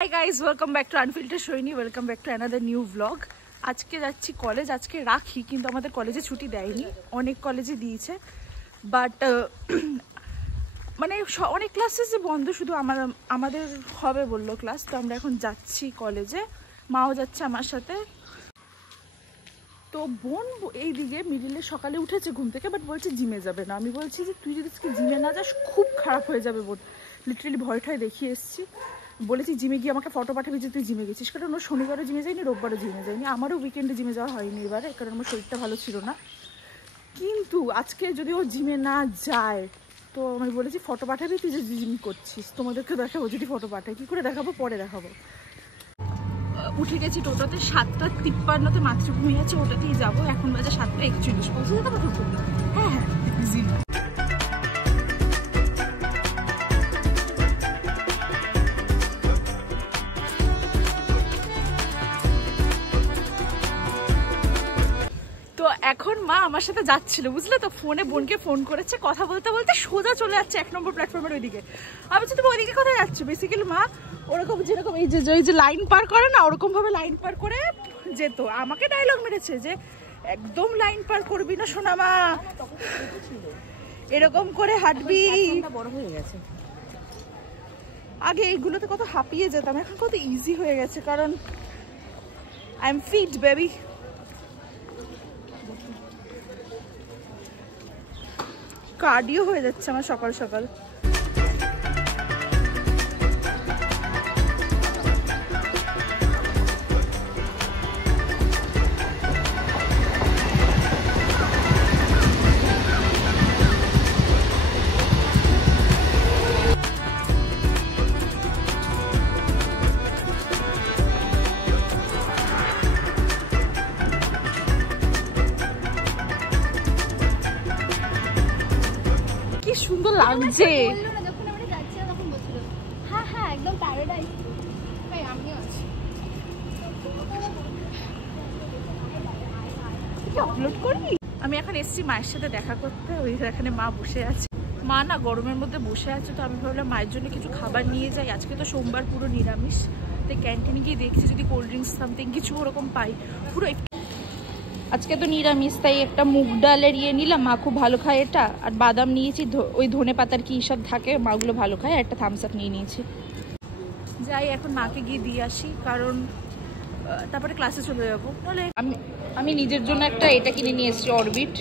Hi guys, welcome back to Unfiltered Shoini. Welcome back to another new vlog. আজকে যাচ্ছি college, আজকে রাখি কিন্তু আমাদের কলেজে ছুটি দেয়নি, অনেক কলেজে দিয়েছে বাট মানে অনেক ক্লাসেস বন্ধ, শুধু আমাদের হবে বললো ক্লাস। তো আমরা এখন যাচ্ছি কলেজে, মাও যাচ্ছে আমার সাথে। তো বোন এইদিকে মিডিলে সকালে উঠেছে ঘুম থেকে, বাট বলছে জিমে যাবে না। আমি বলছি যে তুই যদি আজকে জিমে না যাস খুব খারাপ হয়ে যাবে বোন, লিটারেলি ভয় ঠয় দেখিয়ে এসেছি। বলেছি জিমে গিয়ে আমাকে ফটো পাঠাবি যে তুই জিমে গেছিস, কারণ ওর শনিবারও জিমে যায়নি, রোববারও জিমে যায়নি, আমারও উইকেন্ডে জিমে যাওয়া হয়নি এবারে, কারণ আমার শরীরটা ভালো ছিল না। কিন্তু আজকে যদি ও জিমে না যায় তো আমি বলেছি ফটো পাঠাবি তুই যে জিম করছিস, তোমাদেরকে দেখাবো যদি ফটো পাঠাই। কী করে দেখাবো পরে দেখাবো। উঠে গেছি টোটোতে, 7:53 মাতৃভূমি আছে, ওটাতেই যাবো। এখন বাজে 7:41, পৌঁছে যেতে পারবো? হ্যাঁ হ্যাঁ ইজি। তো এখন মা আমার সাথে যাচ্ছিল বুঝলে, তো ফোনে বোনকে ফোন করেছে, কথা বলতে বলতে সোজা চলে যাচ্ছে 1 নম্বর প্ল্যাটফর্মের ওইদিকে। আমি বলছি তুমি ওইদিকে কোথায় যাচ্ছ? বেসিক্যালি মা ওরকম যেরকম এই যে লাইন পার করে না, ওরকম ভাবে লাইন পার করে যেত। আমাকে ডায়লগ মেরেছে যে একদম লাইন পার করবি না সোনা মা, এরকম করে হাঁটবি। বড় হয়ে গেছে, আগে এইগুলোতে কত হাঁপিয়ে যেতাম, এখন কত ইজি হয়ে গেছে, কারণ I am fit baby. Cardio হয়ে যাচ্ছে আমার সকাল সকাল। কি সুন্দর লাগছে। আমি এখন এসছি মায়ের সাথে দেখা করতে, ওই এখানে মা বসে আছে। মা না গরমের মধ্যে বসে আছে, তো আমি ভাবলাম মায়ের জন্য কিছু খাবার নিয়ে যাই। আজকে তো সোমবার, পুরো নিরামিষ, তাই ক্যান্টিনে গিয়ে দেখছি যদি কোল্ড ড্রিঙ্কস সামথিং কিছু ওরকম পাই। পুরো আজকে তো নিরামিষ, তাই একটা মুগ ডালের ইয়ে নিলাম, মা খুব ভালো খায় এটা। আর বাদাম নিয়েছি, ওই ধনে পাতার কি সব থাকে, মাগুলো ভালো খায়। একটা থামস আপ নিয়ে নিয়েছি। যাই এখন মাকে গিয়ে দিয়ে আসি, কারণ তারপরে ক্লাসে চলে যাবো। নাহলে আমি নিজের জন্য একটা এটা কিনে নিয়ে এসেছি, অরবিট।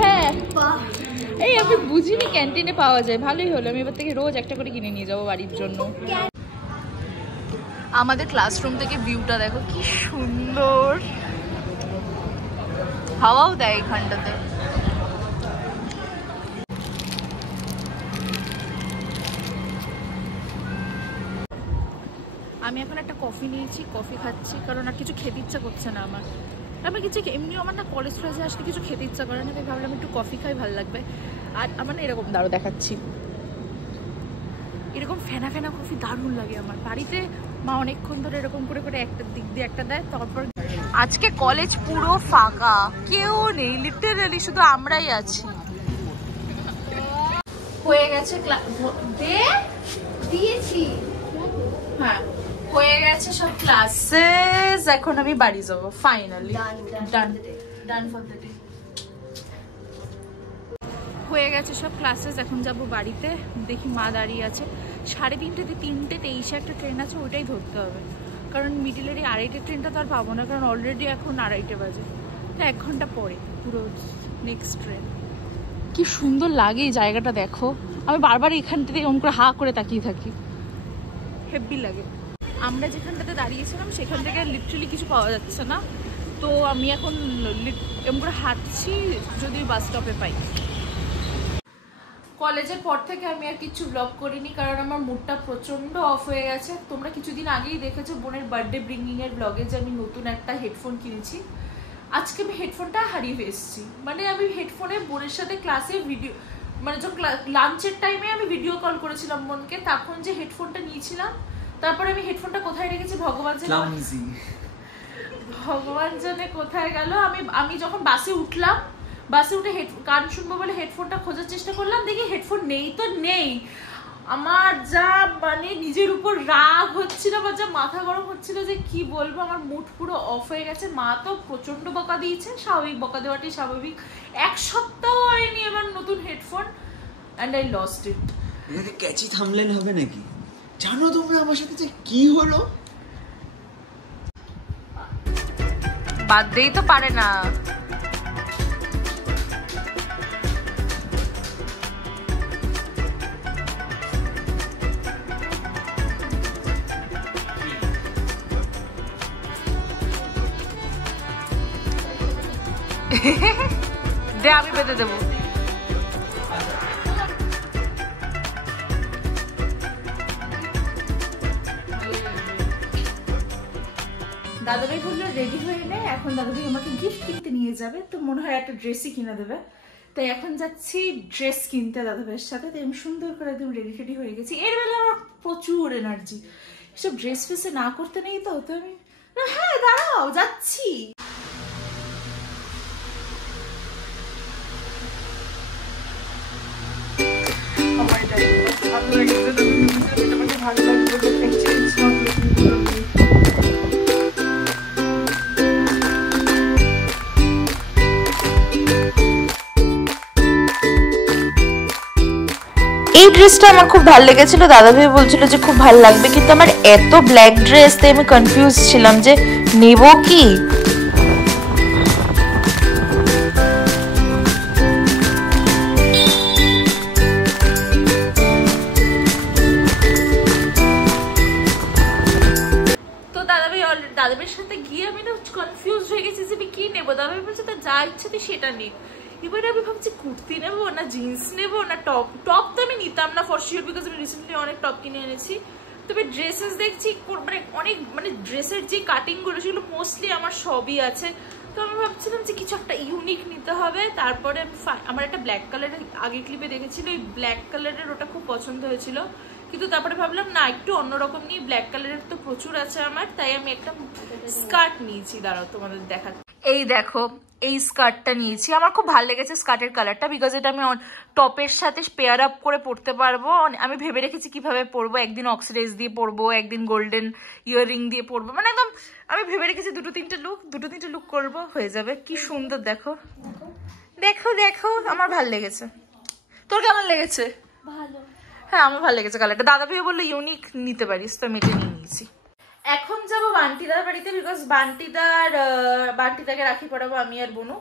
হ্যাঁ এই আমি বুঝিনি ক্যান্টিনে পাওয়া যায়, ভালোই হলো। আমি এবার থেকে রোজ একটা করে কিনে নিয়ে যাবো বাড়ির জন্য। আমাদের ক্লাসরুম থেকে ভিউটা দেখো কি সুন্দর, হাওয়াও দেয় এখানটাতে। আমি এখন একটা কফি নিয়েছি, কফি খাচ্ছি, কারণ আর কিছু খেতে ইচ্ছা করছে না আমার। আমি কিছু এমনিও আমার না কলেজ ফ্রেজে আসলে কিছু খেতে ইচ্ছা করে না, তাই ভাবলাম একটু কফি খাই, ভালো লাগবে। আর আমার না এরকম দারুণ দেখাচ্ছি, এরকম ফেনা ফেনা কফি দারুণ লাগে আমার। বাড়িতে মা অনেকক্ষণ ধরে এরকম করে করে একটা দিক দিয়ে একটা দেয়। তারপর আজকে কলেজ পুরো ফাঁকা, কেউ নেই, লিটারালি শুধু আমরাই আছি। হয়ে গেছে দিয়েছি, হ্যাঁ হয়ে গেছে সব ক্লাসেস। এখন আমি বাড়ি যাবো finally, done for the day. হয়ে গেছে সব ক্লাসেস, এখন যাব বাড়িতে। দেখি মা দাঁড়িয়ে আছে। 3:30 একটা ট্রেন আছে, ওইটাই ধরতে হবে, কারণ মিডিলের এই 2:30 ট্রেনটা তো আর পাবো না, কারণ অলরেডি এখন 2:30 বাজে। তো 1 ঘন্টা পরে পুরো নেক্সট ট্রেন। কি সুন্দর লাগে এই জায়গাটা দেখো, আমি বারবার এখান থেকে এরকম করে হা করে তাকিয়ে থাকি, হেভি লাগে। আমরা যেখানটাতে দাঁড়িয়েছিলাম সেখান থেকে লিটারালি কিছু পাওয়া যাচ্ছে না, তো আমি এখন এরকম করে হাঁটছি যদি বাস স্টপে পাই। কলেজের পর থেকে আমি আর কিছু ব্লগ করিনি, কারণ আমার মুডটা প্রচণ্ড অফ হয়ে গেছে। তোমরা কিছুদিন আগেই দেখেছো বোনের বার্থডে ব্রিঙ্গিং এর ব্লগে যে আমি নতুন একটা হেডফোন কিনেছি। আজকে আমি হেডফোনটা হারিয়ে ফেলছি, মানে আমি হেডফোনে বোনের সাথে ক্লাসে ভিডিও, মানে যখন লাঞ্চের টাইমে আমি ভিডিও কল করেছিলাম বোনকে, তখন যে হেডফোনটা নিয়েছিলাম, তারপরে আমি হেডফোনটা কোথায় রেখেছি ভগবান জানে কোথায় গেল। আমি যখন বাসে উঠলাম, বাসে উঠে গান শুনবো বলে হেডফোনটা খোঁজার চেষ্টা করলাম, দেখি হেডফোন নেই তো নেই। আমার যা মানে নিজের উপর রাগ হচ্ছিল বা যা মাথা গরম হচ্ছিল যে কি বলবো, আমার মুড পুরো অফ হয়ে গেছে। মা তো প্রচন্ড বকা দিয়েছে, স্বাভাবিক, বকা দেওয়াটি স্বাভাবিক। এক সপ্তাহ হয়নি আমার নতুন headphone, and I lost it. এটাকে ক্যাচি থামলেন হবে নাকি? জানো তোমরা আমার সাথে যে কি হলো? বাদ দিই তো পারে না। দে, আমি বেঁধে দেবো। দাদাভাই বললো রেডি হয়ে নেয়, এখন দাদাভাই আমাকে গিফট কিনতে নিয়ে যাবে, তো মনে হয় একটা ড্রেসই কিনে দেবে। তাই এখন যাচ্ছি ড্রেস কিনতে দাদাভাইয়ের সাথে। তাই আমি সুন্দর করে একদম রেডি টেডি হয়ে গেছি। এর বেলা আমার প্রচুর এনার্জি, এসব ড্রেস ফ্রেসে না করতে নেই তো আমি হ্যাঁ দাঁড়াও যাচ্ছি। ভালো এই ড্রেসটা আমার খুব ভালো লেগেছিল, দাদাভাই বলছিল যে খুব ভালো লাগবে, কিন্তু আমার এত ব্ল্যাক ড্রেস, তাই আমি কনফিউজ ছিলাম যে নেব কি। তো দাদাভাইয়ের সাথে গিয়ে আমি না কনফিউজ হয়ে গেছি যে আমি কি নেবো। দাদাভাই বলছে তা যা ইচ্ছে তুই সেটা নে। এবারে আমি ভাবছি কুর্তি নেবো না জিন্স নেবো না টপ। টপ তো আমি নিতাম না ফর শিওর, বিকজ আমি রিসেন্টলি অনেক টপ কিনে এনেছি। তবে ড্রেসেস দেখছি মানে অনেক, মানে ড্রেসের যে কাটিং গুলো সেগুলো মোস্টলি আমার সবই আছে। তো আমি ভাবছিলাম যে কিছু একটা ইউনিক নিতে হবে। তারপরে আমার একটা ব্ল্যাক কালারের আগে ক্লিপে দেখেছিল, ওই ব্ল্যাক কালারের ওটা খুব পছন্দ হয়েছিল, কিন্তু তারপরে ভাবলাম না একটু অন্যরকম নিয়ে, ব্ল্যাক কালারের তো প্রচুর আছে আমার, তাই আমি একটা স্কার্ট নিয়েছি। দাঁড়াও তোমাদের দেখা, এই দেখো এই স্কার্টটা নিয়েছি। আমার খুব ভালো লেগেছে স্কার্টের কালারটা, বিকজ এটা আমি টপের সাথে পেয়ার আপ করে পরতে পারবো। আমি ভেবে রেখেছি কিভাবে পরবো, একদিন অক্সিডাইজ দিয়ে পরবো, একদিন গোল্ডেন ইয়াররিং দিয়ে পরবো, মানে একদম আমি ভেবে রেখেছি দুটো তিনটে লুক করবো, হয়ে যাবে। কি সুন্দর দেখো দেখো দেখো, আমার ভালো লেগেছে। তোর কেমন লেগেছে? ভালো। হ্যাঁ আমার ভালো লেগেছে কালারটা। দাদা ভাই বললো ইউনিক নিতে পারিস, তো আমি এটা নিয়ে নিয়েছি। এখন যাবো বান্টিদার বাড়িতে, বিকজ বান্টিদাকে রাখি পড়াবো আমি আর বোনু।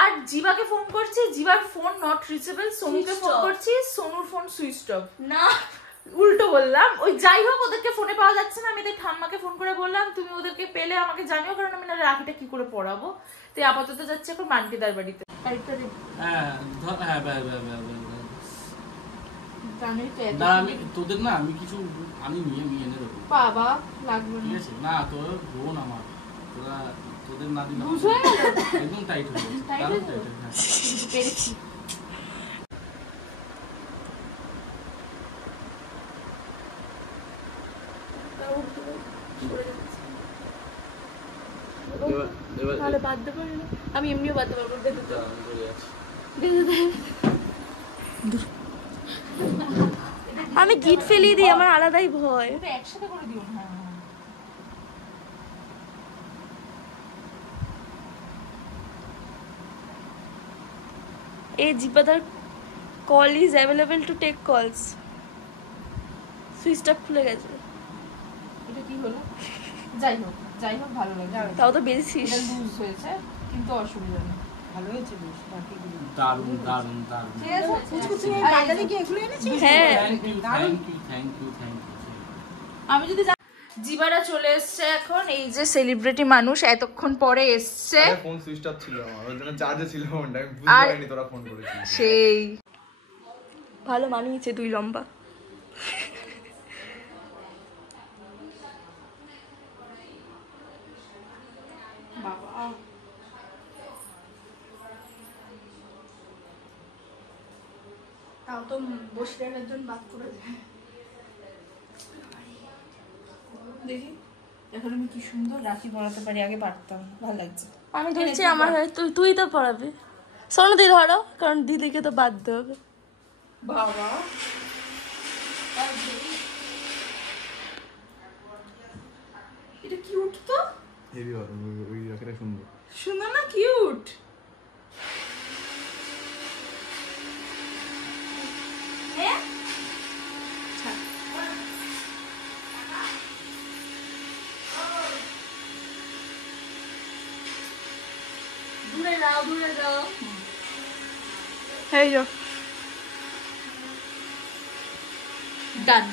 আর জিবাকে ফোন করছি, জিবার ফোন নট রিচেবল। সোনুকে ফোন করছি, সোনুর ফোন সুইচ অফ। না উল্টো বললাম। ওই যাই হোক, ওদেরকে ফোনে পাওয়া যাচ্ছে না। আমি এদের ঠাম্মাকে ফোন করে বললাম তুমি ওদেরকে পেলে আমাকে জানিও, কারণ আমি না রাখিটা কি করে পড়াবো। তো আপাতত যাচ্ছে এখন বান্টিদার বাড়িতে। আমি তোদের না আমি কিছু আমি নিয়ে এনে দেবো বাবা, লাগবে ঠিক আছে? না তোর বোন আমার, তোরা তোদের না দিলে একদম টাইট হয়ে যাবে। দারুণ টাইট। হ্যাঁ পেরেছি। তাহলে বাঁধতে পারি না, আমি এমনিও বাঁধতে পারবো। আমি গিট ফেলিয়ে দিই, আমার আলাদাই ভয়। একসাথে করে দিও। হ্যাঁ এই জিপাদার call is available to take calls. সুইচটা খুলে গেছে। এটা কি হলো? যাই হোক ভালো লাগে। তাও তো বেশিস। এটা লুজ হয়েছে, কিন্তু অসুবিধা নেই, ভালো হয়েছে বেশ। দারুণ দারুণ দারুণ। ঠিক আছে, কুচকুচি বাজারে কি এগুলো এনেছিস? হ্যাঁ থ্যাংক ইউ। আমি যদি জিবারা চলে এসেছে এখন, এই যে সেলিব্রিটি মানুষ এতক্ষণ পরে এসেছে। ফোন সুইচ অফ ছিল আমার, ওই জন্য চার্জে ছিল ফোনটা, আমি বুঝতে পারিনি তোরা ফোন করেছিস। সেই ভালো মানিয়েছে, দুই লম্বা। বাবা তাও তো বসিরের একজন বাদ করে যায়। দেখি এখন আমি কি সুন্দর রাখি পরাতে পারি, আগে পারতাম, ভালো লাগছে। আমি ধরছি আমার হয়, তুই তো পড়াবি। সোনু দি ধরো, কারণ দিদিকে তো বাঁধতে হবে। বাবা এটা কিউট তো, হেভি হবে ওই রাখাটা সুন্দর। সুন্দর না, কিউট। হ্যাঁ দূরে যাও, দূরে যাও। এই যাও, ডান।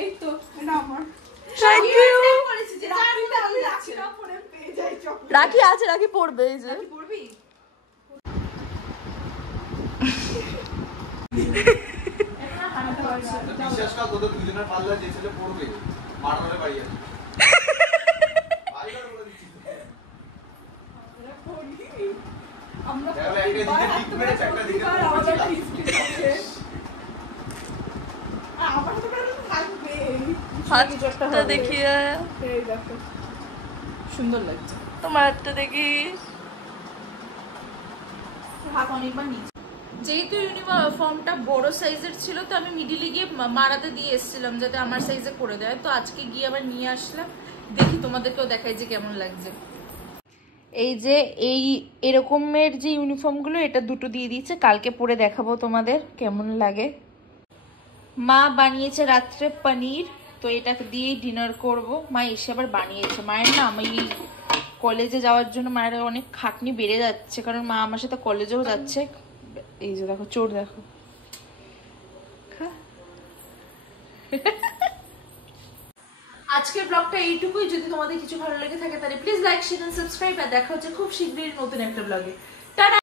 এই তো এটা আমার। রাখি আছে, রাখি পড়বে। এই যে পড়বি? বিশ্বাস কর তোদের দুজনের পাল্লা যে ছেলে পড়বে মার হলে বাড়ি আসবে। আমরা তাহলে একটা দিকে ঠিক মেরে চারটা দিকে আমার তো থাকবে। হাতটা দেখি, এই দেখো সুন্দর লাগছে। তোমার হাতটা দেখি। হাত অনেকবার নিচে। যেহেতু ইউনিফর্মটা বড় সাইজের ছিল তো আমি মিডিলে গিয়ে মারাতে দিয়ে এসেছিলাম যাতে আমার সাইজে করে দেয়। তো আজকে গিয়ে আবার নিয়ে আসলাম, দেখি তোমাদেরকেও দেখাই যে কেমন লাগছে। এই যে এরকমের যে ইউনিফর্মগুলো, এটা দুটো দিয়ে দিয়েছে, কালকে পরে দেখাবো তোমাদের কেমন লাগে। মা বানিয়েছে রাত্রে পনির, তো এটা দিয়েই ডিনার করব। মা এসে আবার বানিয়েছে। মায়ের না আমি কলেজে যাওয়ার জন্য মায়ের অনেক খাটনি বেড়ে যাচ্ছে, কারণ মা আমার সাথে কলেজেও যাচ্ছে। এই যে দেখো চোর, দেখো। আজকের ব্লগটা এইটুকুই। যদি তোমাদের কিছু ভালো লেগে থাকে তাহলে please like, share and subscribe. আর দেখা হচ্ছে খুব শীঘ্রই নতুন একটা ব্লগে। টাটা।